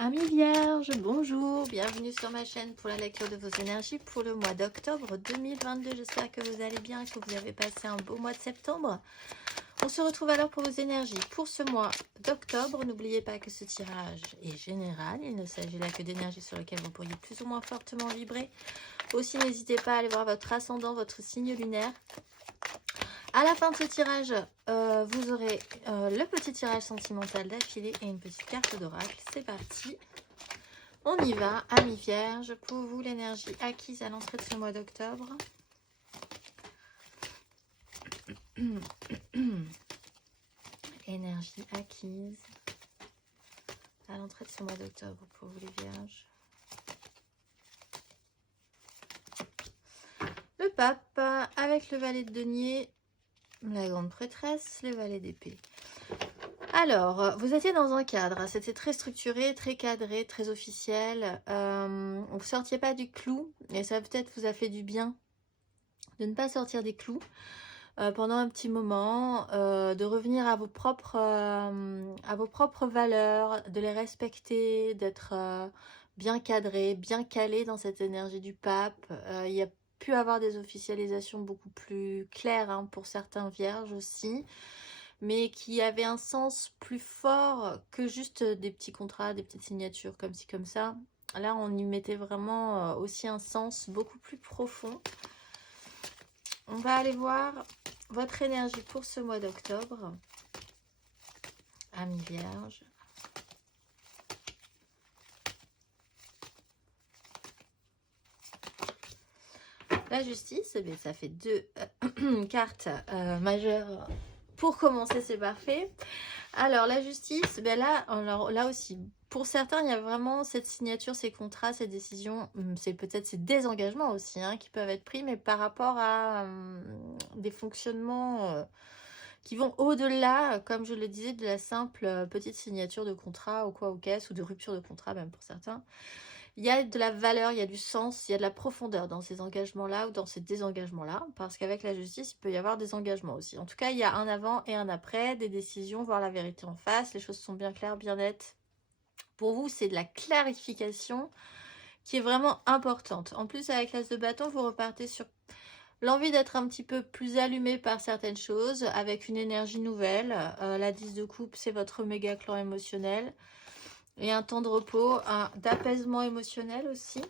Amis vierges, bonjour, bienvenue sur ma chaîne pour la lecture de vos énergies pour le mois d'octobre 2022. J'espère que vous allez bien, que vous avez passé un beau mois de septembre. On se retrouve alors pour vos énergies pour ce mois d'octobre. N'oubliez pas que ce tirage est général, il ne s'agit là que d'énergies sur lesquelles vous pourriez plus ou moins fortement vibrer. Aussi, n'hésitez pas à aller voir votre ascendant, votre signe lunaire. À la fin de ce tirage, vous aurez le petit tirage sentimental d'affilée et une petite carte d'oracle. C'est parti. On y va, amis vierges, pour vous l'énergie acquise à l'entrée de ce mois d'octobre. Énergie acquise à l'entrée de ce mois d'octobre pour vous les vierges. Le pape avec le valet de denier, la grande prêtresse, le valet d'épée. Alors, vous étiez dans un cadre, c'était très structuré, très cadré, très officiel. Vous ne sortiez pas du clou, et ça peut-être vous a fait du bien de ne pas sortir des clous pendant un petit moment, de revenir à vos propres valeurs, de les respecter, d'être bien cadré, bien calé dans cette énergie du pape. Il y a pu avoir des officialisations beaucoup plus claires hein, pour certains vierges aussi, mais qui avaient un sens plus fort que juste des petits contrats, des petites signatures comme ci, comme ça. Là, on y mettait vraiment aussi un sens beaucoup plus profond. On va aller voir votre énergie pour ce mois d'octobre, amis vierges. La justice, eh bien, ça fait deux cartes majeures. Pour commencer, c'est parfait. Alors, la justice, ben là, alors, là aussi, pour certains, il y a vraiment cette signature, ces contrats, ces décisions, c'est peut-être ces désengagements aussi hein, qui peuvent être pris, mais par rapport à des fonctionnements qui vont au-delà, comme je le disais, de la simple petite signature de contrat ou quoi, aux caisses, ou de rupture de contrat même pour certains. Il y a de la valeur, il y a du sens, il y a de la profondeur dans ces engagements-là ou dans ces désengagements-là, parce qu'avec la justice, il peut y avoir des engagements aussi. En tout cas, il y a un avant et un après, des décisions, voir la vérité en face, les choses sont bien claires, bien nettes. Pour vous, c'est de la clarification qui est vraiment importante. En plus, avec l'as de bâton, vous repartez sur l'envie d'être un petit peu plus allumé par certaines choses, avec une énergie nouvelle. La 10 de coupe, c'est votre méga clan émotionnel. Et un temps de repos, d'apaisement émotionnel aussi.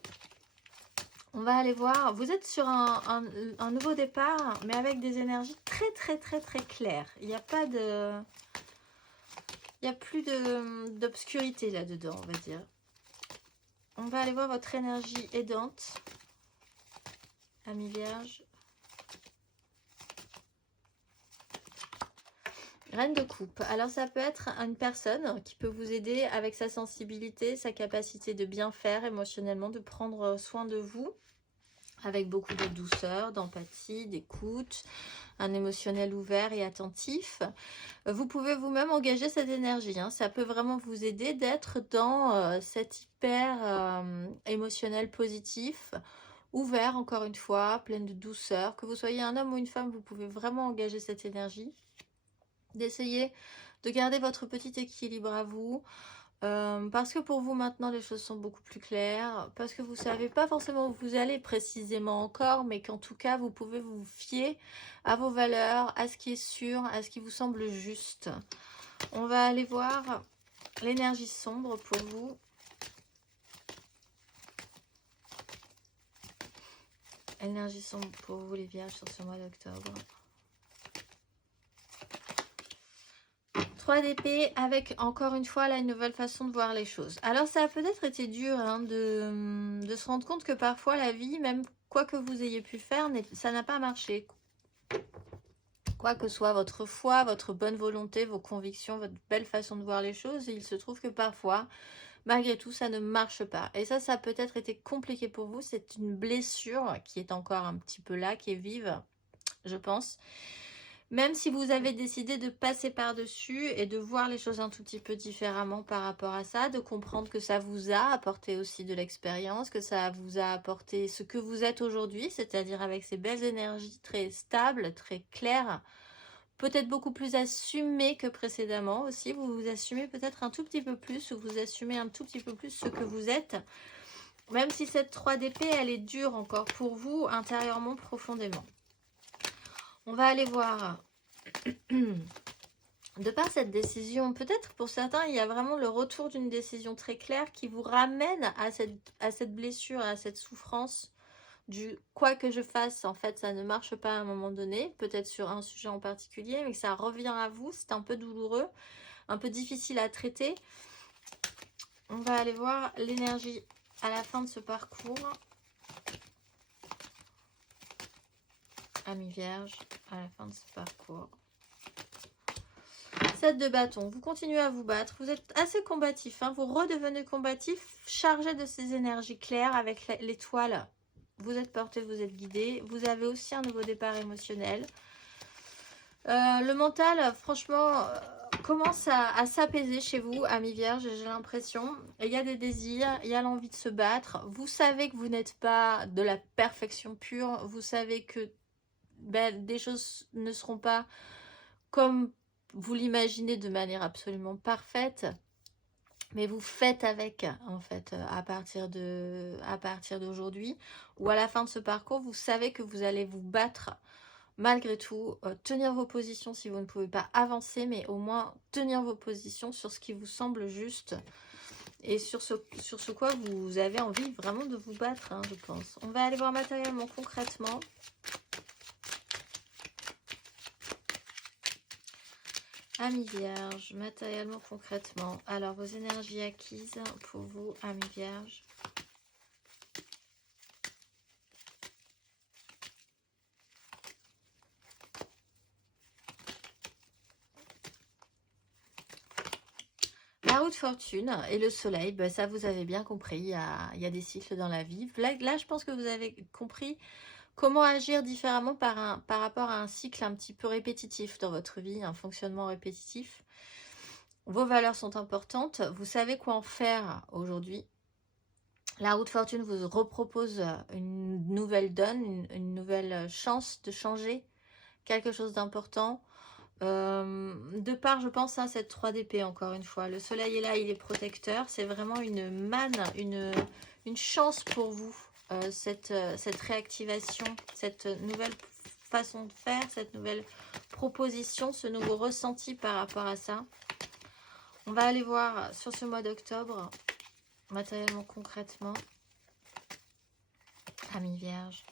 On va aller voir. Vous êtes sur un nouveau départ, mais avec des énergies très très claires. Il n'y a pas de... Il n'y a plus d'obscurité là-dedans, on va dire. On va aller voir votre énergie aidante, amis vierges. Reine de coupe. Alors ça peut être une personne qui peut vous aider avec sa sensibilité, sa capacité de bien faire émotionnellement, de prendre soin de vous, avec beaucoup de douceur, d'empathie, d'écoute, un émotionnel ouvert et attentif. Vous pouvez vous-même engager cette énergie. Hein. Ça peut vraiment vous aider d'être dans cet hyper émotionnel positif, ouvert encore une fois, plein de douceur. Que vous soyez un homme ou une femme, vous pouvez vraiment engager cette énergie. D'essayer de garder votre petit équilibre à vous. Parce que pour vous maintenant les choses sont beaucoup plus claires, parce que vous savez pas forcément où vous allez précisément encore, mais qu'en tout cas vous pouvez vous fier à vos valeurs, à ce qui est sûr, à ce qui vous semble juste. On va aller voir l'énergie sombre pour vous. Énergie sombre pour vous les vierges sur ce mois d'octobre. 3 d'épée avec encore une fois là une nouvelle façon de voir les choses. Alors ça a peut-être été dur hein, de se rendre compte que parfois la vie, même quoi que vous ayez pu faire, ça n'a pas marché. Quoi que soit votre foi, votre bonne volonté, vos convictions, votre belle façon de voir les choses, il se trouve que parfois, malgré tout, ça ne marche pas. Et ça a peut-être été compliqué pour vous. C'est une blessure qui est encore un petit peu là, qui est vive, je pense. Même si vous avez décidé de passer par-dessus et de voir les choses un tout petit peu différemment par rapport à ça, de comprendre que ça vous a apporté aussi de l'expérience, que ça vous a apporté ce que vous êtes aujourd'hui, c'est-à-dire avec ces belles énergies très stables, très claires, peut-être beaucoup plus assumé que précédemment aussi. Vous vous assumez peut-être un tout petit peu plus, ou vous assumez un tout petit peu plus ce que vous êtes. Même si cette 3 d'épée, elle est dure encore pour vous, intérieurement, profondément. On va aller voir, de par cette décision, peut-être pour certains, il y a vraiment le retour d'une décision très claire qui vous ramène à cette blessure, à cette souffrance du quoi que je fasse, en fait, ça ne marche pas à un moment donné, peut-être sur un sujet en particulier, mais que ça revient à vous, c'est un peu douloureux, un peu difficile à traiter. On va aller voir l'énergie à la fin de ce parcours. Amis vierges, à la fin de ce parcours. 7 de bâton, vous continuez à vous battre, vous êtes assez combatif, hein, vous redevenez combatif, chargé de ces énergies claires avec l'étoile. Vous êtes porté, vous êtes guidé, vous avez aussi un nouveau départ émotionnel. Le mental, franchement, commence à s'apaiser chez vous, amis vierges, j'ai l'impression. Il y a des désirs, il y a l'envie de se battre. Vous savez que vous n'êtes pas de la perfection pure, vous savez que des choses ne seront pas comme vous l'imaginez de manière absolument parfaite, mais vous faites avec, en fait, à partir d'aujourd'hui, ou à la fin de ce parcours, vous savez que vous allez vous battre malgré tout, tenir vos positions si vous ne pouvez pas avancer, mais au moins tenir vos positions sur ce qui vous semble juste, et sur ce quoi vous avez envie vraiment de vous battre, hein, je pense. On va aller voir matériellement, concrètement. Amis vierges, matériellement, concrètement. Alors, vos énergies acquises pour vous, amis vierges. La roue de fortune et le soleil, ben ça vous avez bien compris, il y a des cycles dans la vie. Là, je pense que vous avez compris comment agir différemment par rapport à un cycle un petit peu répétitif dans votre vie, un fonctionnement répétitif. Vos valeurs sont importantes, vous savez quoi en faire aujourd'hui. La roue de fortune vous repropose une nouvelle donne, une nouvelle chance de changer quelque chose d'important. De part, je pense, à cette 3 d'épée, encore une fois. Le soleil est là, il est protecteur. C'est vraiment une manne, une chance pour vous, cette réactivation, cette nouvelle façon de faire, cette nouvelle proposition, ce nouveau ressenti par rapport à ça. On va aller voir sur ce mois d'octobre, matériellement, concrètement. Amis vierges.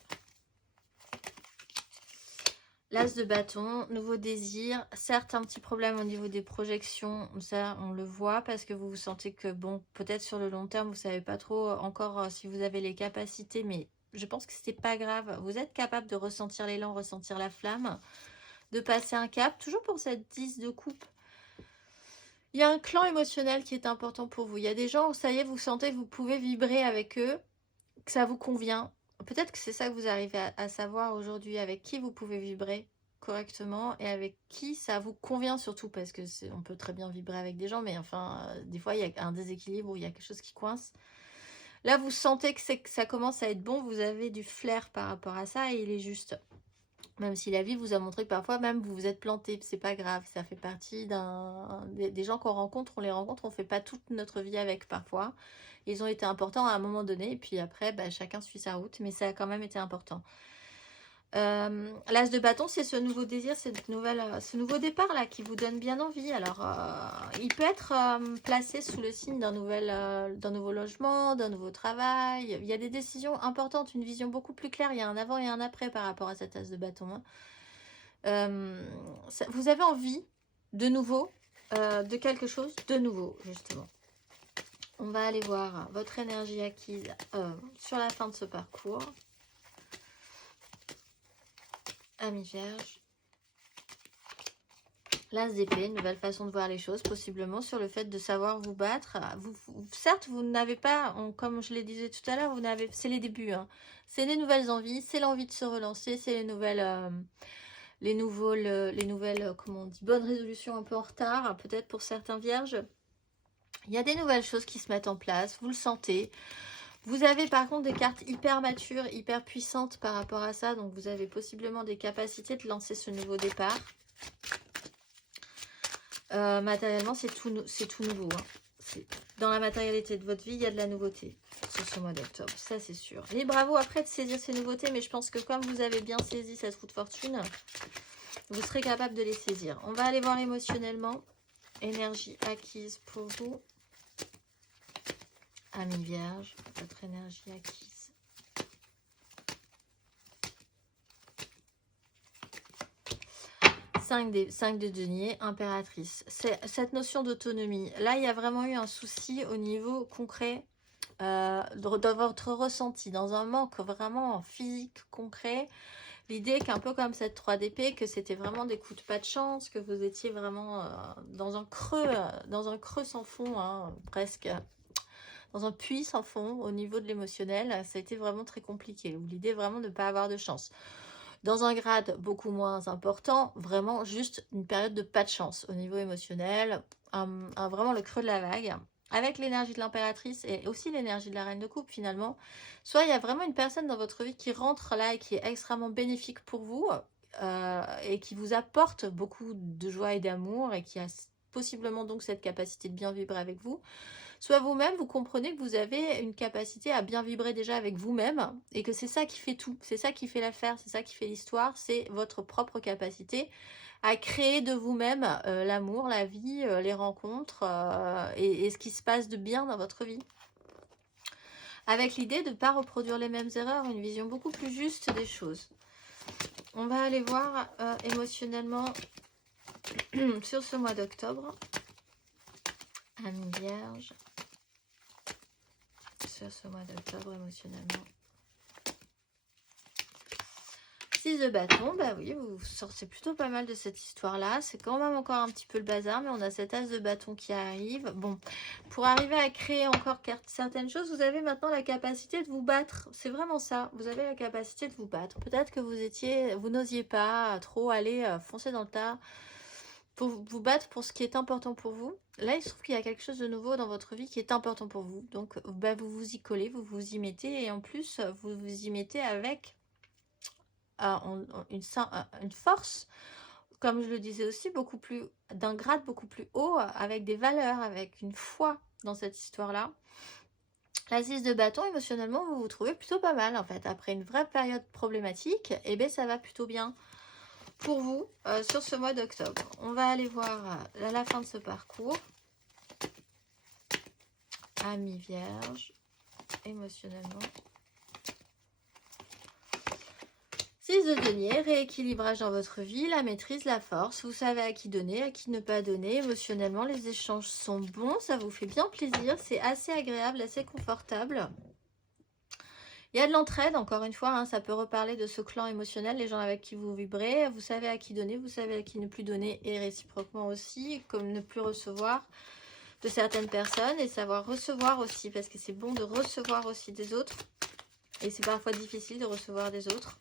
L'as de bâton, nouveau désir, certes un petit problème au niveau des projections, ça on le voit parce que vous vous sentez que bon, peut-être sur le long terme, vous savez pas trop encore si vous avez les capacités, mais je pense que c'est pas grave, vous êtes capable de ressentir l'élan, ressentir la flamme, de passer un cap, toujours pour cette 10 de coupe. Il y a un clan émotionnel qui est important pour vous, il y a des gens, ça y est, vous sentez que vous pouvez vibrer avec eux, que ça vous convient. Peut-être que c'est ça que vous arrivez à savoir aujourd'hui, avec qui vous pouvez vibrer correctement et avec qui ça vous convient surtout, parce que on peut très bien vibrer avec des gens, mais enfin, des fois, il y a un déséquilibre ou il y a quelque chose qui coince. Là, vous sentez que ça commence à être bon, vous avez du flair par rapport à ça et il est juste. Même si la vie vous a montré que parfois même vous vous êtes planté, c'est pas grave, ça fait partie des gens qu'on rencontre, on les rencontre, on fait pas toute notre vie avec parfois. Ils ont été importants à un moment donné, et puis après, chacun suit sa route, mais ça a quand même été important. L'as de bâton, c'est ce nouveau désir, ce nouveau départ là qui vous donne bien envie. Alors, il peut être placé sous le signe d'un nouveau logement, d'un nouveau travail. Il y a des décisions importantes, une vision beaucoup plus claire. Il y a un avant et un après par rapport à cet as de bâton. Vous avez envie de nouveau, de quelque chose de nouveau, justement. On va aller voir votre énergie acquise sur la fin de ce parcours. Amis vierges. L'as d'épée, nouvelle façon de voir les choses, possiblement sur le fait de savoir vous battre. Certes, vous n'avez pas, comme je le disais tout à l'heure, c'est les débuts. Hein. C'est les nouvelles envies, c'est l'envie de se relancer, c'est les nouvelles, comment on dit, bonnes résolutions un peu en retard, peut-être pour certains vierges. Il y a des nouvelles choses qui se mettent en place, vous le sentez. Vous avez par contre des cartes hyper matures, hyper puissantes par rapport à ça. Donc vous avez possiblement des capacités de lancer ce nouveau départ. Matériellement, c'est tout nouveau. Hein. Dans la matérialité de votre vie, il y a de la nouveauté sur ce mois d'octobre. Ça, c'est sûr. Et bravo après de saisir ces nouveautés. Mais je pense que comme vous avez bien saisi cette roue de fortune, vous serez capable de les saisir. On va aller voir émotionnellement. Énergie acquise pour vous. Ami Vierge, votre énergie acquise. 5 de denier, impératrice. C'est cette notion d'autonomie. Là, il y a vraiment eu un souci au niveau concret de votre ressenti, dans un manque vraiment physique, concret. L'idée qu'un peu comme cette 3 d'épée, que c'était vraiment des coups de pas de chance, que vous étiez vraiment dans un creux sans fond, hein, presque, dans un puits sans fond au niveau de l'émotionnel. Ça a été vraiment très compliqué. L'idée vraiment de ne pas avoir de chance. Dans un grade beaucoup moins important, vraiment juste une période de pas de chance au niveau émotionnel, vraiment le creux de la vague. Avec l'énergie de l'impératrice et aussi l'énergie de la reine de coupe finalement, soit il y a vraiment une personne dans votre vie qui rentre là et qui est extrêmement bénéfique pour vous et qui vous apporte beaucoup de joie et d'amour et qui a possiblement donc cette capacité de bien vibrer avec vous. Soit vous-même, vous comprenez que vous avez une capacité à bien vibrer déjà avec vous-même et que c'est ça qui fait tout, c'est ça qui fait l'affaire, c'est ça qui fait l'histoire, c'est votre propre capacité à créer de vous-même l'amour, la vie, les rencontres et ce qui se passe de bien dans votre vie. Avec l'idée de ne pas reproduire les mêmes erreurs, une vision beaucoup plus juste des choses. On va aller voir émotionnellement sur ce mois d'octobre. Ami Vierge. Sur ce mois d'octobre émotionnellement. 6 de bâton, bah oui, vous sortez plutôt pas mal de cette histoire-là. C'est quand même encore un petit peu le bazar, mais on a cet as de bâton qui arrive. Bon, pour arriver à créer encore certaines choses, vous avez maintenant la capacité de vous battre. C'est vraiment ça, vous avez la capacité de vous battre. Peut-être que vous n'osiez pas trop aller foncer dans le tas pour vous battre pour ce qui est important pour vous. Là, il se trouve qu'il y a quelque chose de nouveau dans votre vie qui est important pour vous. Donc, bah, vous vous y collez, vous vous y mettez. Et en plus, vous vous y mettez avec une force, comme je le disais aussi, d'un grade beaucoup plus haut, avec des valeurs, avec une foi dans cette histoire-là. La 6 de bâton, émotionnellement, vous vous trouvez plutôt pas mal, en fait. Après une vraie période problématique, eh bien, ça va plutôt bien pour vous sur ce mois d'octobre. On va aller voir la fin de ce parcours. Ami Vierge, émotionnellement. 6 de denier, rééquilibrage dans votre vie, la maîtrise, la force. Vous savez à qui donner, à qui ne pas donner. Émotionnellement, les échanges sont bons, ça vous fait bien plaisir. C'est assez agréable, assez confortable. Il y a de l'entraide, encore une fois, hein, ça peut reparler de ce clan émotionnel, les gens avec qui vous vibrez. Vous savez à qui donner, vous savez à qui ne plus donner et réciproquement aussi, comme ne plus recevoir de certaines personnes et savoir recevoir aussi, parce que c'est bon de recevoir aussi des autres. Et c'est parfois difficile de recevoir des autres.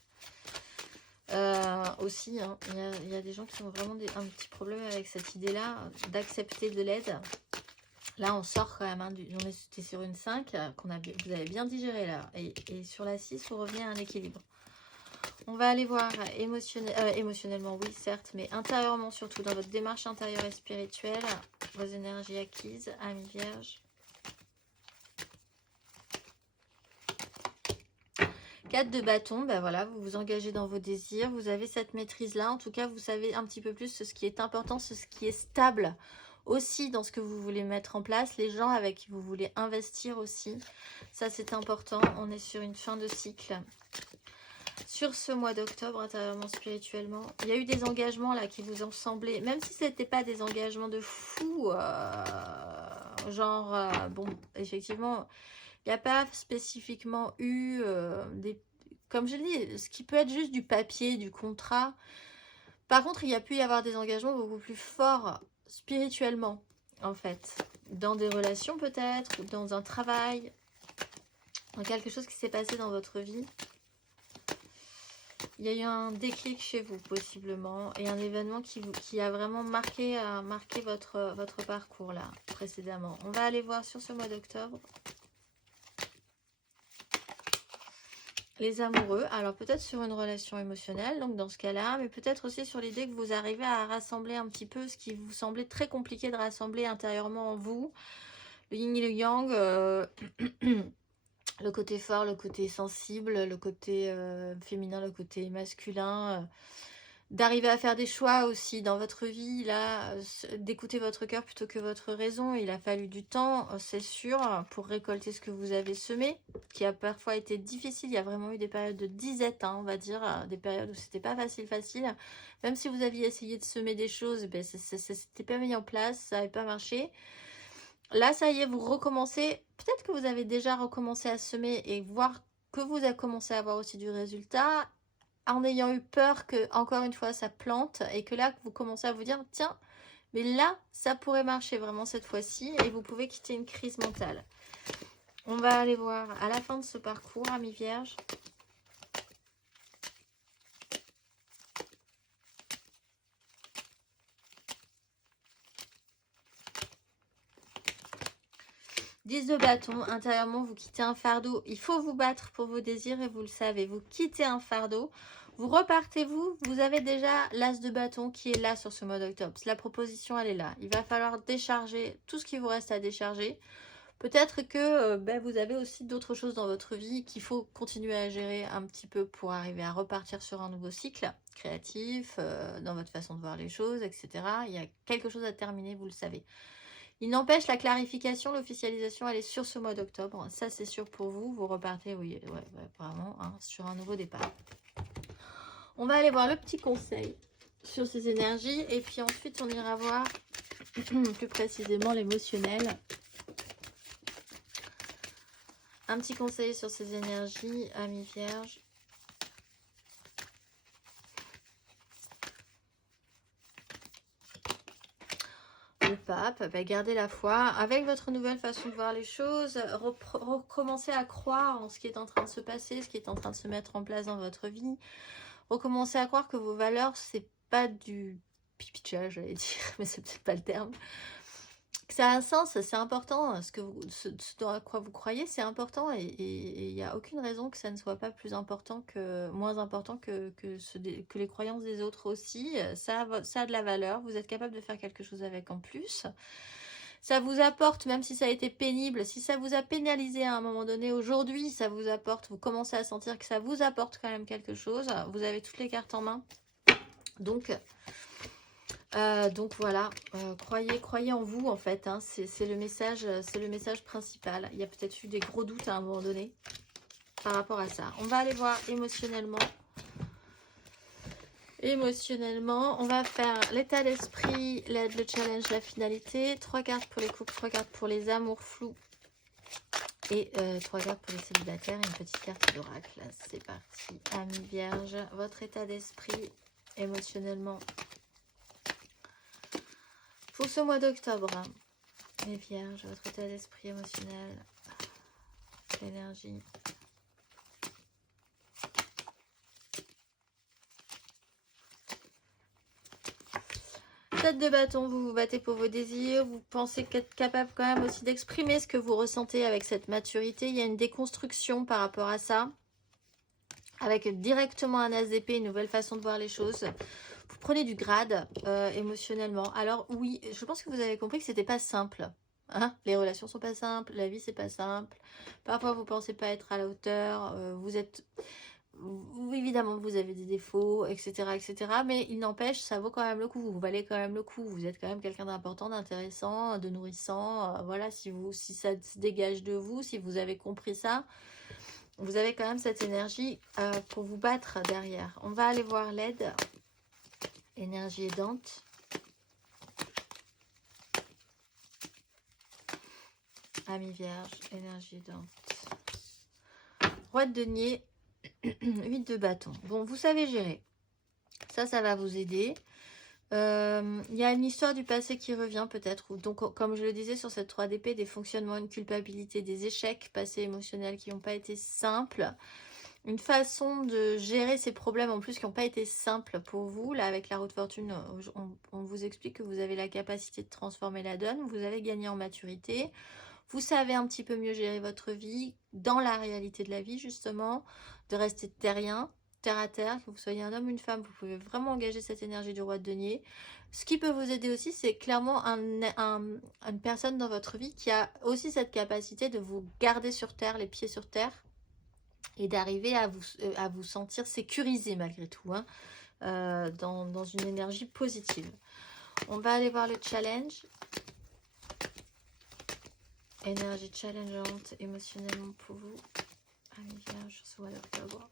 Aussi, hein, il y a des gens qui ont vraiment un petit problème avec cette idée-là, d'accepter de l'aide. Là, on sort quand même, hein, on était sur une 5, vous avez bien digéré là. Et sur la 6, vous revenez à un équilibre. On va aller voir émotionnellement, oui, certes, mais intérieurement surtout, dans votre démarche intérieure et spirituelle, vos énergies acquises, Ami Vierge. 4 de bâton, ben voilà, vous vous engagez dans vos désirs, vous avez cette maîtrise-là. En tout cas, vous savez un petit peu plus ce qui est important, ce qui est stable aussi dans ce que vous voulez mettre en place, les gens avec qui vous voulez investir aussi. Ça, c'est important. On est sur une fin de cycle. Sur ce mois d'octobre, intérieurement, spirituellement, il y a eu des engagements là qui vous ont semblé, même si ce n'était pas des engagements de fou, bon, effectivement, il n'y a pas spécifiquement eu comme je dis, ce qui peut être juste du papier, du contrat. Par contre, il y a pu y avoir des engagements beaucoup plus forts spirituellement, en fait. Dans des relations peut-être, ou dans un travail, dans quelque chose qui s'est passé dans votre vie. Il y a eu un déclic chez vous, possiblement, et un événement qui a vraiment marqué votre parcours, là, précédemment. On va aller voir sur ce mois d'octobre. les amoureux, alors peut-être sur une relation émotionnelle, donc dans ce cas-là, mais peut-être aussi sur l'idée que vous arrivez à rassembler un petit peu ce qui vous semblait très compliqué de rassembler intérieurement en vous, le yin et le yang, le côté fort, le côté sensible, le côté féminin, le côté masculin, d'arriver à faire des choix aussi dans votre vie, là, d'écouter votre cœur plutôt que votre raison. Il a fallu du temps, c'est sûr, pour récolter ce que vous avez semé, qui a parfois été difficile. Il y a vraiment eu des périodes de disette, hein, on va dire, des périodes où c'était pas facile. Même si vous aviez essayé de semer des choses, ben, c'était pas mis en place, ça n'avait pas marché. Là, ça y est, vous recommencez. Peut-être que vous avez déjà recommencé à semer et voir que vous avez commencé à avoir aussi du résultat, en ayant eu peur que, encore une fois, ça plante et que là, vous commencez à vous dire, tiens, mais là, ça pourrait marcher vraiment cette fois-ci et vous pouvez quitter une crise mentale. On va aller voir à la fin de ce parcours, amis vierges. Dix de bâton, intérieurement, vous quittez un fardeau. Il faut vous battre pour vos désirs et vous le savez. Vous quittez un fardeau. Vous repartez, vous avez déjà l'as de bâton qui est là sur ce mois d'octobre. La proposition, elle est là. Il va falloir décharger tout ce qui vous reste à décharger. Peut-être que vous avez aussi d'autres choses dans votre vie qu'il faut continuer à gérer un petit peu pour arriver à repartir sur un nouveau cycle créatif, dans votre façon de voir les choses, etc. Il y a quelque chose à terminer, vous le savez. Il n'empêche, la clarification, l'officialisation, elle est sur ce mois d'octobre. Ça, c'est sûr pour vous. Vous repartez, oui, ouais, vraiment, hein, sur un nouveau départ. On va aller voir le petit conseil sur ces énergies. Et puis ensuite, on ira voir plus précisément l'émotionnel. Un petit conseil sur ces énergies, amis vierges. Le pape, gardez la foi. Avec votre nouvelle façon de voir les choses, recommencez à croire en ce qui est en train de se passer, ce qui est en train de se mettre en place dans votre vie. Recommencez à croire que vos valeurs, c'est pas du pipicha, j'allais dire, mais c'est peut-être pas le terme. Que ça a un sens, c'est important, ce dans quoi vous croyez, c'est important et il n'y a aucune raison que ça ne soit pas plus important moins important que les croyances des autres aussi. Ça a de la valeur, vous êtes capable de faire quelque chose avec en plus. Ça vous apporte, même si ça a été pénible, si ça vous a pénalisé à un moment donné, aujourd'hui, ça vous apporte, vous commencez à sentir que ça vous apporte quand même quelque chose. Vous avez toutes les cartes en main. Donc voilà, croyez en vous en fait, hein, c'est le message principal. Il y a peut-être eu des gros doutes à un moment donné par rapport à ça. On va aller voir émotionnellement. Émotionnellement, on va faire l'état d'esprit, l'aide, le challenge, la finalité. 3 cartes pour les couples, 3 cartes pour les amours flous et 3 cartes pour les célibataires et une petite carte d'oracle. C'est parti, amis vierges, votre état d'esprit émotionnellement pour ce mois d'octobre, les vierges, votre état d'esprit émotionnel, l'énergie. Tête de bâton, vous vous battez pour vos désirs, vous pensez être capable quand même aussi d'exprimer ce que vous ressentez avec cette maturité. Il y a une déconstruction par rapport à ça, avec directement un as d'épée, une nouvelle façon de voir les choses. Vous prenez du grade émotionnellement. Alors oui, je pense que vous avez compris que c'était pas simple. Hein, les relations sont pas simples, la vie c'est pas simple. Parfois vous pensez pas être à la hauteur, évidemment vous avez des défauts, etc. Mais il n'empêche, ça vaut quand même le coup, vous valez quand même le coup. Vous êtes quand même quelqu'un d'important, d'intéressant, de nourrissant. Voilà, si ça se dégage de vous, si vous avez compris ça, vous avez quand même cette énergie pour vous battre derrière. On va aller voir l'aide. Énergie aidante. Amis vierge, énergie aidante. Roi de denier, 8 de bâton. Bon, vous savez gérer. Ça va vous aider. Il y a une histoire du passé qui revient peut-être. Donc, comme je le disais sur cette 3 d'épée, des fonctionnements, une culpabilité, des échecs passés émotionnels qui n'ont pas été simples. Une façon de gérer ces problèmes en plus qui n'ont pas été simples pour vous. Là, avec la roue de fortune, on vous explique que vous avez la capacité de transformer la donne. Vous avez gagné en maturité. Vous savez un petit peu mieux gérer votre vie dans la réalité de la vie, justement, de rester terrien, terre à terre, que vous soyez un homme ou une femme, vous pouvez vraiment engager cette énergie du roi de denier. Ce qui peut vous aider aussi, c'est clairement une personne dans votre vie qui a aussi cette capacité de vous garder sur terre, les pieds sur terre, et d'arriver à vous sentir sécurisé malgré tout, hein, dans une énergie positive. On va aller voir le challenge. Énergie challengeante émotionnellement pour vous. Amis Vierge, ce mois d'octobre.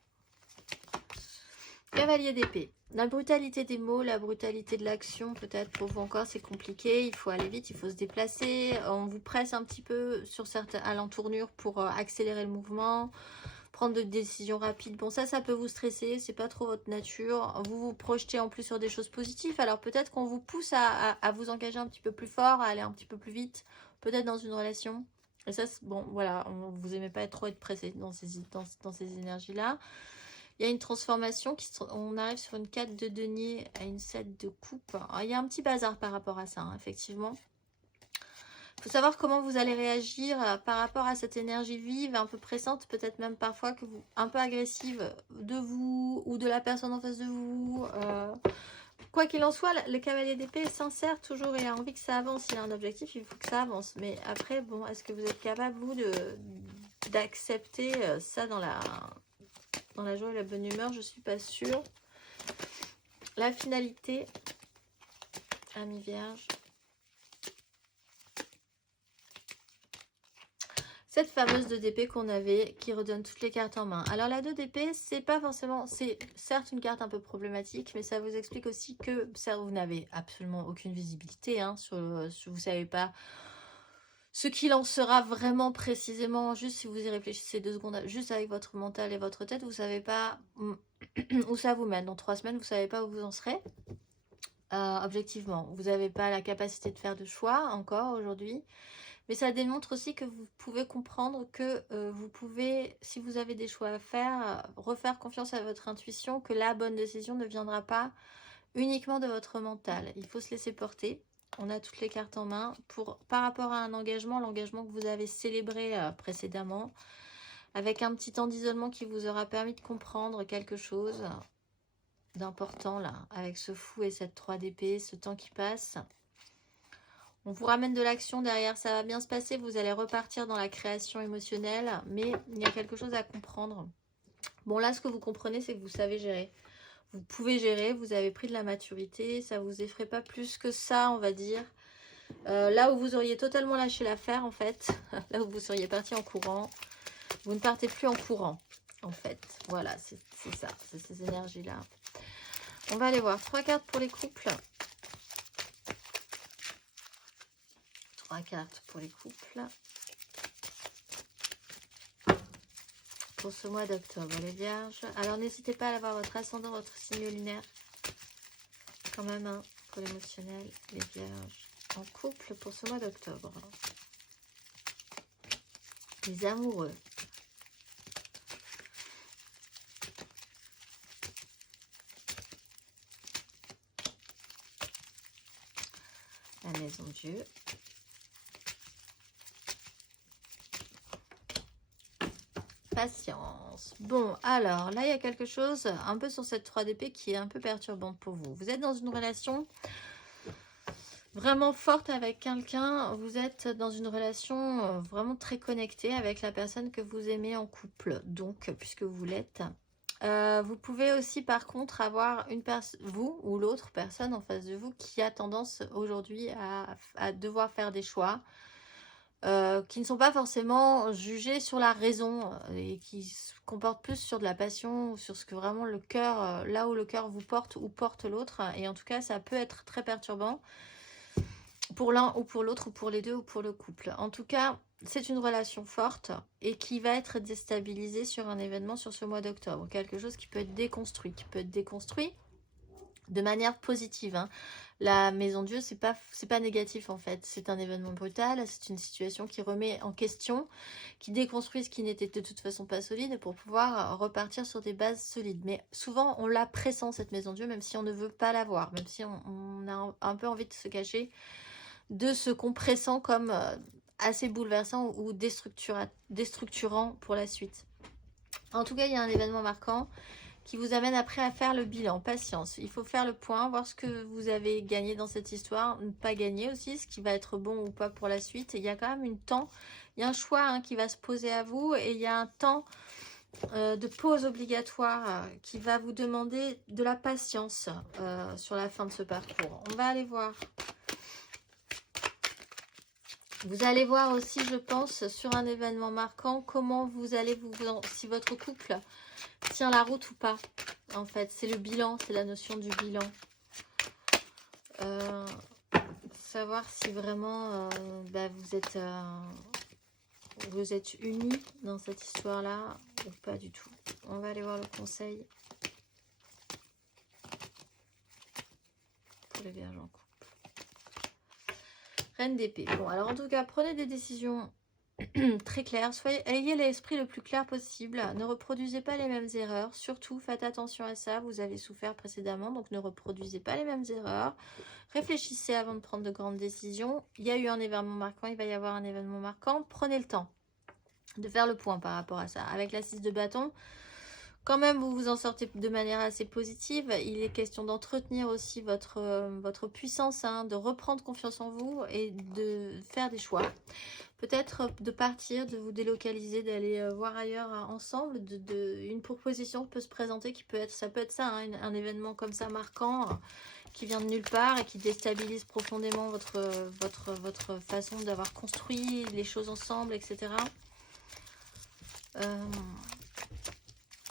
Cavalier d'épée. La brutalité des mots, la brutalité de l'action, peut-être pour vous encore, c'est compliqué. Il faut aller vite, il faut se déplacer. On vous presse un petit peu sur certains, à l'entournure pour accélérer le mouvement, prendre des décisions rapides. Bon, ça peut vous stresser, c'est pas trop votre nature. Vous vous projetez en plus sur des choses positives. Alors peut-être qu'on vous pousse à vous engager un petit peu plus fort, à aller un petit peu plus vite, peut-être dans une relation. Et ça, bon, voilà, vous aimez pas trop être pressé dans ces énergies-là. Il y a une transformation, on arrive sur une 4 de denier à une 7 de coupe. Alors, il y a un petit bazar par rapport à ça, hein, effectivement. Il faut savoir comment vous allez réagir par rapport à cette énergie vive, un peu pressante, peut-être même parfois un peu agressive de vous ou de la personne en face de vous. Quoi qu'il en soit, le cavalier d'épée est sincère toujours et a envie que ça avance. Il a un objectif, il faut que ça avance. Mais après, bon, est-ce que vous êtes capable, vous, d'accepter ça dans la joie et la bonne humeur? Je suis pas sûre. La finalité, Amis Vierge. Cette fameuse 2 d'épée qu'on avait, qui redonne toutes les cartes en main. Alors la 2 d'épée, c'est pas forcément... C'est certes une carte un peu problématique, mais ça vous explique aussi que vous n'avez absolument aucune visibilité. Hein, vous savez pas ce qu'il en sera vraiment précisément. Juste si vous y réfléchissez 2 secondes, juste avec votre mental et votre tête, vous savez pas où ça vous mène. Dans 3 semaines, vous savez pas où vous en serez. Objectivement, vous n'avez pas la capacité de faire de choix encore aujourd'hui. Mais ça démontre aussi que vous pouvez comprendre que vous pouvez, si vous avez des choix à faire, refaire confiance à votre intuition, que la bonne décision ne viendra pas uniquement de votre mental. Il faut se laisser porter. On a toutes les cartes en main. Par rapport à un engagement, l'engagement que vous avez célébré précédemment, avec un petit temps d'isolement qui vous aura permis de comprendre quelque chose d'important là, avec ce fou et cette 3 d'épée, ce temps qui passe. On vous ramène de l'action derrière, ça va bien se passer, vous allez repartir dans la création émotionnelle, mais il y a quelque chose à comprendre. Bon, là, ce que vous comprenez, c'est que vous savez gérer. Vous pouvez gérer, vous avez pris de la maturité, ça vous effraie pas plus que ça, on va dire. Là où vous auriez totalement lâché l'affaire, en fait, là où vous seriez parti en courant, vous ne partez plus en courant, en fait. Voilà, c'est ça, c'est ces énergies-là. On va aller voir 3 cartes pour les couples. 3 cartes pour les couples. Pour ce mois d'octobre, les vierges. Alors, n'hésitez pas à avoir votre ascendant, votre signe lunaire. Quand même, hein, pour l'émotionnel, les vierges. En couple pour ce mois d'octobre. Les amoureux. La maison Dieu. Patience. Bon, alors, là, il y a quelque chose un peu sur cette 3 d'épée qui est un peu perturbante pour vous. Vous êtes dans une relation vraiment forte avec quelqu'un. Vous êtes dans une relation vraiment très connectée avec la personne que vous aimez en couple. Donc, puisque vous l'êtes. Vous pouvez aussi, par contre, avoir vous ou l'autre personne en face de vous qui a tendance aujourd'hui à devoir faire des choix. Qui ne sont pas forcément jugés sur la raison et qui se comportent plus sur de la passion ou sur ce que vraiment le cœur, là où le cœur vous porte ou porte l'autre. Et en tout cas, ça peut être très perturbant pour l'un ou pour l'autre ou pour les deux ou pour le couple. En tout cas, c'est une relation forte et qui va être déstabilisée sur un événement sur ce mois d'octobre. Quelque chose qui peut être déconstruit, de manière positive. Hein. La maison Dieu, c'est pas négatif en fait. C'est un événement brutal, c'est une situation qui remet en question, qui déconstruit ce qui n'était de toute façon pas solide pour pouvoir repartir sur des bases solides. Mais souvent, on la pressent cette maison Dieu, même si on ne veut pas la voir, même si on a un peu envie de se cacher de ce qu'on pressent comme assez bouleversant ou déstructurant pour la suite. En tout cas, il y a un événement marquant qui vous amène après à faire le bilan. Patience, il faut faire le point, voir ce que vous avez gagné dans cette histoire, ne pas gagner aussi, ce qui va être bon ou pas pour la suite. Et il y a quand même il y a un choix qui va se poser à vous, et il y a un temps de pause obligatoire qui va vous demander de la patience sur la fin de ce parcours. On va aller voir. Vous allez voir aussi, je pense, sur un événement marquant, comment vous allez si votre couple tient la route ou pas. En fait, c'est le bilan, c'est la notion du bilan. Savoir si vraiment vous êtes unis dans cette histoire-là ou pas du tout. On va aller voir le conseil pour les vierges en couple. Reine d'épée. Bon, alors en tout cas, prenez des décisions très claires. Ayez l'esprit le plus clair possible. Ne reproduisez pas les mêmes erreurs. Surtout, faites attention à ça. Vous avez souffert précédemment, donc ne reproduisez pas les mêmes erreurs. Réfléchissez avant de prendre de grandes décisions. Il y a eu un événement marquant, il va y avoir un événement marquant. Prenez le temps de faire le point par rapport à ça. Avec la 6 de bâton, quand même, vous vous en sortez de manière assez positive. Il est question d'entretenir aussi votre puissance, de reprendre confiance en vous et de faire des choix. Peut-être de partir, de vous délocaliser, d'aller voir ailleurs ensemble. Une proposition peut se présenter, ça peut être ça, un événement comme ça marquant qui vient de nulle part et qui déstabilise profondément votre façon d'avoir construit les choses ensemble, etc.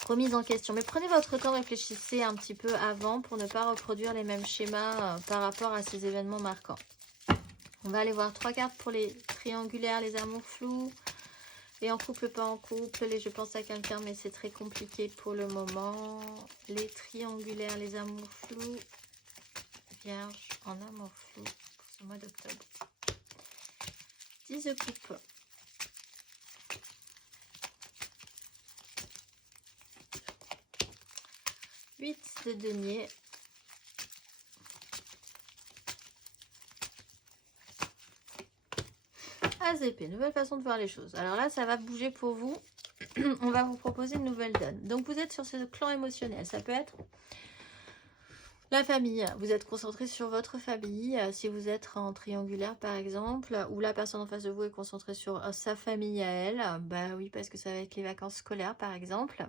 Remise en question. Mais prenez votre temps, réfléchissez un petit peu avant pour ne pas reproduire les mêmes schémas par rapport à ces événements marquants. On va aller voir 3 cartes pour les triangulaires, les amours flous. Et en couple, pas en couple. Je pense à quelqu'un, mais c'est très compliqué pour le moment. Les triangulaires, les amours flous. Vierge en amour flou pour ce mois d'octobre. 10 de coupe. De denier. As d'épée, nouvelle façon de voir les choses. Alors là, ça va bouger pour vous. On va vous proposer une nouvelle donne. Donc vous êtes sur ce clan émotionnel. Ça peut être la famille. Vous êtes concentré sur votre famille. Si vous êtes en triangulaire par exemple, ou la personne en face de vous est concentrée sur sa famille à elle. Bah oui, parce que ça va être les vacances scolaires par exemple.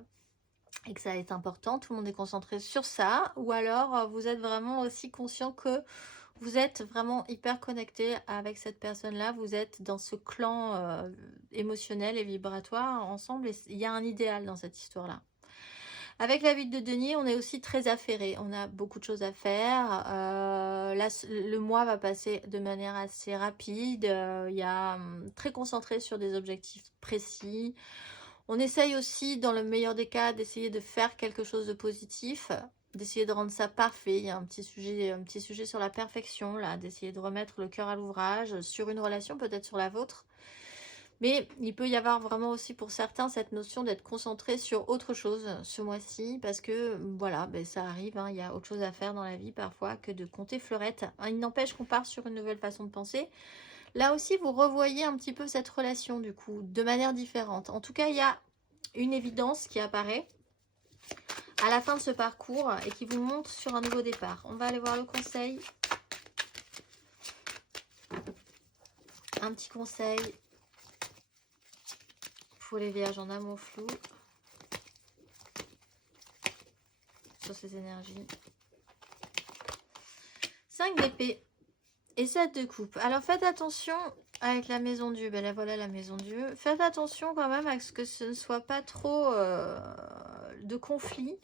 Et que ça est important, tout le monde est concentré sur ça, ou alors vous êtes vraiment aussi conscient que vous êtes vraiment hyper connecté avec cette personne-là, vous êtes dans ce clan émotionnel et vibratoire ensemble, et il y a un idéal dans cette histoire-là. Avec la 8 de denier, on est aussi très affairé, on a beaucoup de choses à faire, là, le mois va passer de manière assez rapide, il y a très concentré sur des objectifs précis. On essaye aussi, dans le meilleur des cas, d'essayer de faire quelque chose de positif, d'essayer de rendre ça parfait. Il y a un petit sujet sur la perfection, là, d'essayer de remettre le cœur à l'ouvrage sur une relation, peut-être sur la vôtre. Mais il peut y avoir vraiment aussi pour certains cette notion d'être concentré sur autre chose ce mois-ci, parce que voilà, ça arrive, il y a autre chose à faire dans la vie parfois que de compter fleurettes. Il n'empêche qu'on part sur une nouvelle façon de penser. Là aussi, vous revoyez un petit peu cette relation, du coup, de manière différente. En tout cas, il y a une évidence qui apparaît à la fin de ce parcours et qui vous montre sur un nouveau départ. On va aller voir le conseil. Un petit conseil pour les vierges en amour flou sur ces énergies. 5 d'épée. Et 7 de coupe. Alors faites attention avec la maison Dieu. Ben là voilà la maison Dieu. Faites attention quand même à ce que ce ne soit pas trop de conflits.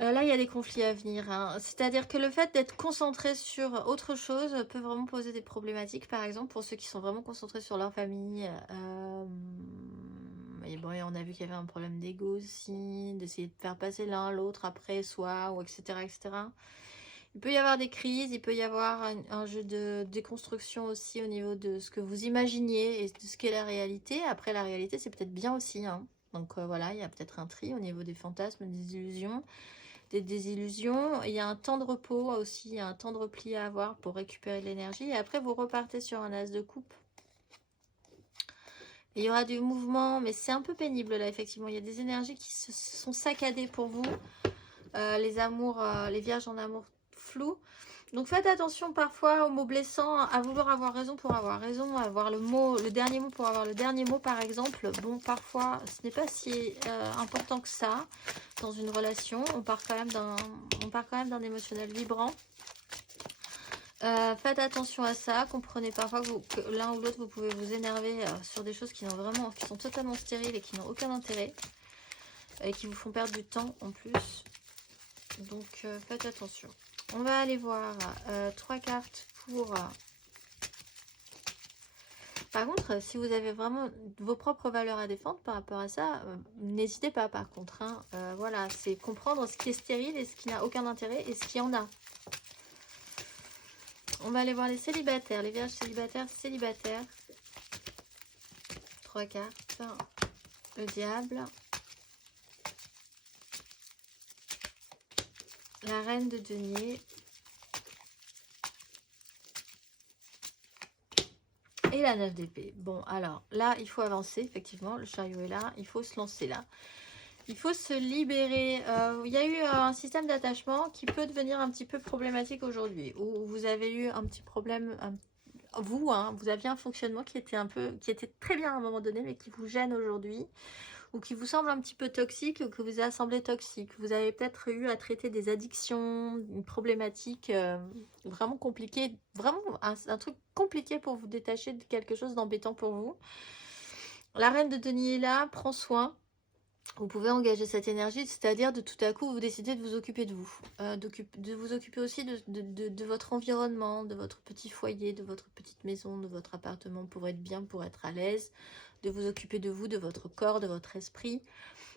Là il y a des conflits à venir. C'est-à-dire que le fait d'être concentré sur autre chose peut vraiment poser des problématiques. Par exemple pour ceux qui sont vraiment concentrés sur leur famille. Et bon, on a vu qu'il y avait un problème d'ego aussi. D'essayer de faire passer l'un l'autre après soi, ou etc. etc. Il peut y avoir des crises, il peut y avoir un jeu de déconstruction aussi au niveau de ce que vous imaginiez et de ce qu'est la réalité. Après, la réalité, c'est peut-être bien aussi. Donc voilà, il y a peut-être un tri au niveau des fantasmes, des illusions, des désillusions. Il y a un temps de repos aussi, il y a un temps de repli à avoir pour récupérer de l'énergie. Et après, vous repartez sur un as de coupe. Il y aura du mouvement, mais c'est un peu pénible là, effectivement. Il y a des énergies qui se sont saccadées pour vous. Les amours, les vierges en amour flou. Donc faites attention parfois aux mots blessants, à vouloir avoir raison pour avoir raison, à avoir le dernier mot pour avoir le dernier mot par exemple. Bon, parfois ce n'est pas si important que ça dans une relation. On part quand même d'un émotionnel vibrant. Faites attention à ça, comprenez parfois que l'un ou l'autre vous pouvez vous énerver sur des choses qui sont totalement stériles et qui n'ont aucun intérêt et qui vous font perdre du temps en plus. Donc faites attention. On va aller voir 3 cartes pour... Par contre, si vous avez vraiment vos propres valeurs à défendre par rapport à ça, n'hésitez pas par contre. Hein. Voilà, c'est comprendre ce qui est stérile et ce qui n'a aucun intérêt et ce qui en a. On va aller voir les célibataires, les vierges célibataires. 3 cartes. Le diable. La reine de denier. Et la 9 d'épée. Bon, alors, là, il faut avancer, effectivement. Le chariot est là. Il faut se lancer là. Il faut se libérer. Il y a eu un système d'attachement qui peut devenir un petit peu problématique aujourd'hui. Où vous avez eu un petit problème... vous aviez un fonctionnement qui était très bien à un moment donné, mais qui vous gêne aujourd'hui. Ou qui vous semble un petit peu toxique, ou que vous a semblé toxique. Vous avez peut-être eu à traiter des addictions, une problématique vraiment compliquée, vraiment un truc compliqué pour vous détacher de quelque chose d'embêtant pour vous. La reine de denier est là, prend soin. Vous pouvez engager cette énergie, c'est-à-dire de tout à coup vous décidez de vous occuper de vous, de vous occuper aussi de votre environnement, de votre petit foyer, de votre petite maison, de votre appartement pour être bien, pour être à l'aise, de vous occuper de vous, de votre corps, de votre esprit,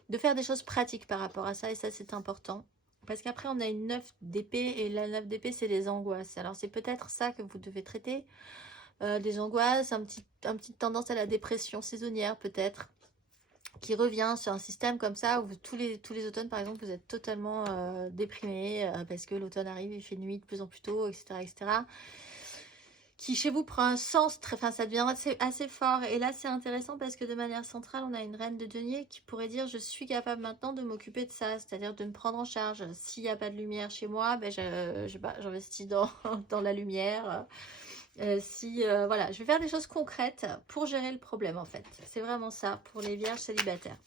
de faire des choses pratiques par rapport à ça et ça c'est important. Parce qu'après on a une 9 d'épée et la 9 d'épée c'est les angoisses. Alors c'est peut-être ça que vous devez traiter, des angoisses, une petite tendance à la dépression saisonnière peut-être, qui revient sur un système comme ça où tous les automnes par exemple vous êtes totalement déprimé parce que l'automne arrive, il fait nuit de plus en plus tôt, etc. Qui chez vous prend un sens ça devient assez fort. Et là c'est intéressant parce que de manière centrale on a une reine de denier qui pourrait dire je suis capable maintenant de m'occuper de ça, c'est-à-dire de me prendre en charge. S'il n'y a pas de lumière chez moi, ben j'investis dans la lumière. Voilà, je vais faire des choses concrètes pour gérer le problème en fait. C'est vraiment ça pour les vierges célibataires.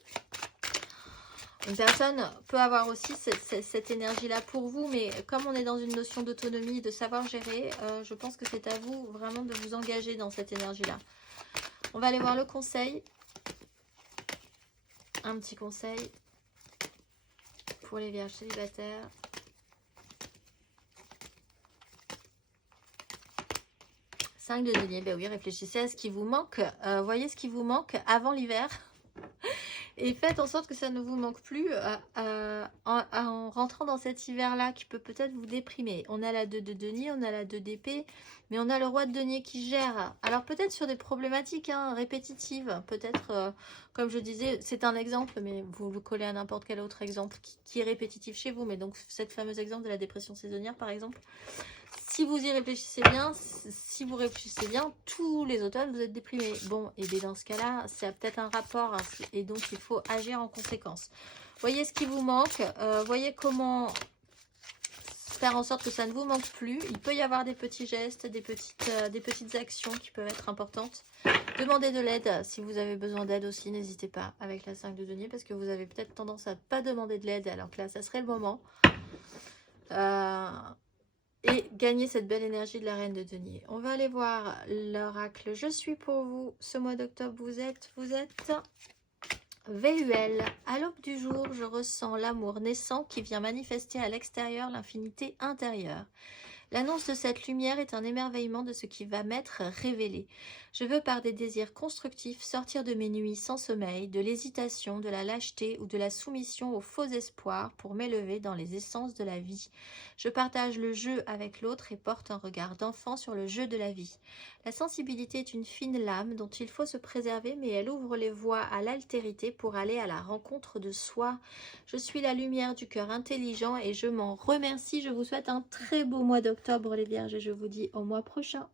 Une personne peut avoir aussi cette énergie-là pour vous, mais comme on est dans une notion d'autonomie, de savoir gérer, je pense que c'est à vous vraiment de vous engager dans cette énergie-là. On va aller voir le conseil. Un petit conseil pour les vierges célibataires. De denier, ben oui, réfléchissez à ce qui vous manque, voyez ce qui vous manque avant l'hiver et faites en sorte que ça ne vous manque plus en rentrant dans cet hiver là qui peut peut-être vous déprimer. On a la 2 de denier, on a la 2 d'épée, mais on a le roi de denier qui gère, alors peut-être sur des problématiques répétitives, peut-être comme je disais, c'est un exemple, mais vous le collez à n'importe quel autre exemple qui est répétitif chez vous, mais donc cette fameuse exemple de la dépression saisonnière par exemple. Si vous y réfléchissez bien, tous les automnes, vous êtes déprimés. Bon, et bien dans ce cas-là, c'est peut-être un rapport, et donc il faut agir en conséquence. Voyez ce qui vous manque, voyez comment faire en sorte que ça ne vous manque plus. Il peut y avoir des petits gestes, des petites actions qui peuvent être importantes. Demandez de l'aide si vous avez besoin d'aide aussi, n'hésitez pas avec la 5 de denier, parce que vous avez peut-être tendance à ne pas demander de l'aide, alors que là, ça serait le moment. Et gagner cette belle énergie de la reine de denier. On va aller voir l'oracle. Je suis pour vous. Ce mois d'octobre, vous êtes VUL. À l'aube du jour, je ressens l'amour naissant qui vient manifester à l'extérieur l'infinité intérieure. L'annonce de cette lumière est un émerveillement de ce qui va m'être révélé. Je veux par des désirs constructifs sortir de mes nuits sans sommeil, de l'hésitation, de la lâcheté ou de la soumission aux faux espoirs pour m'élever dans les essences de la vie. Je partage le jeu avec l'autre et porte un regard d'enfant sur le jeu de la vie. La sensibilité est une fine lame dont il faut se préserver, mais elle ouvre les voies à l'altérité pour aller à la rencontre de soi. Je suis la lumière du cœur intelligent et je m'en remercie. Je vous souhaite un très beau mois d'octobre les vierges et je vous dis au mois prochain.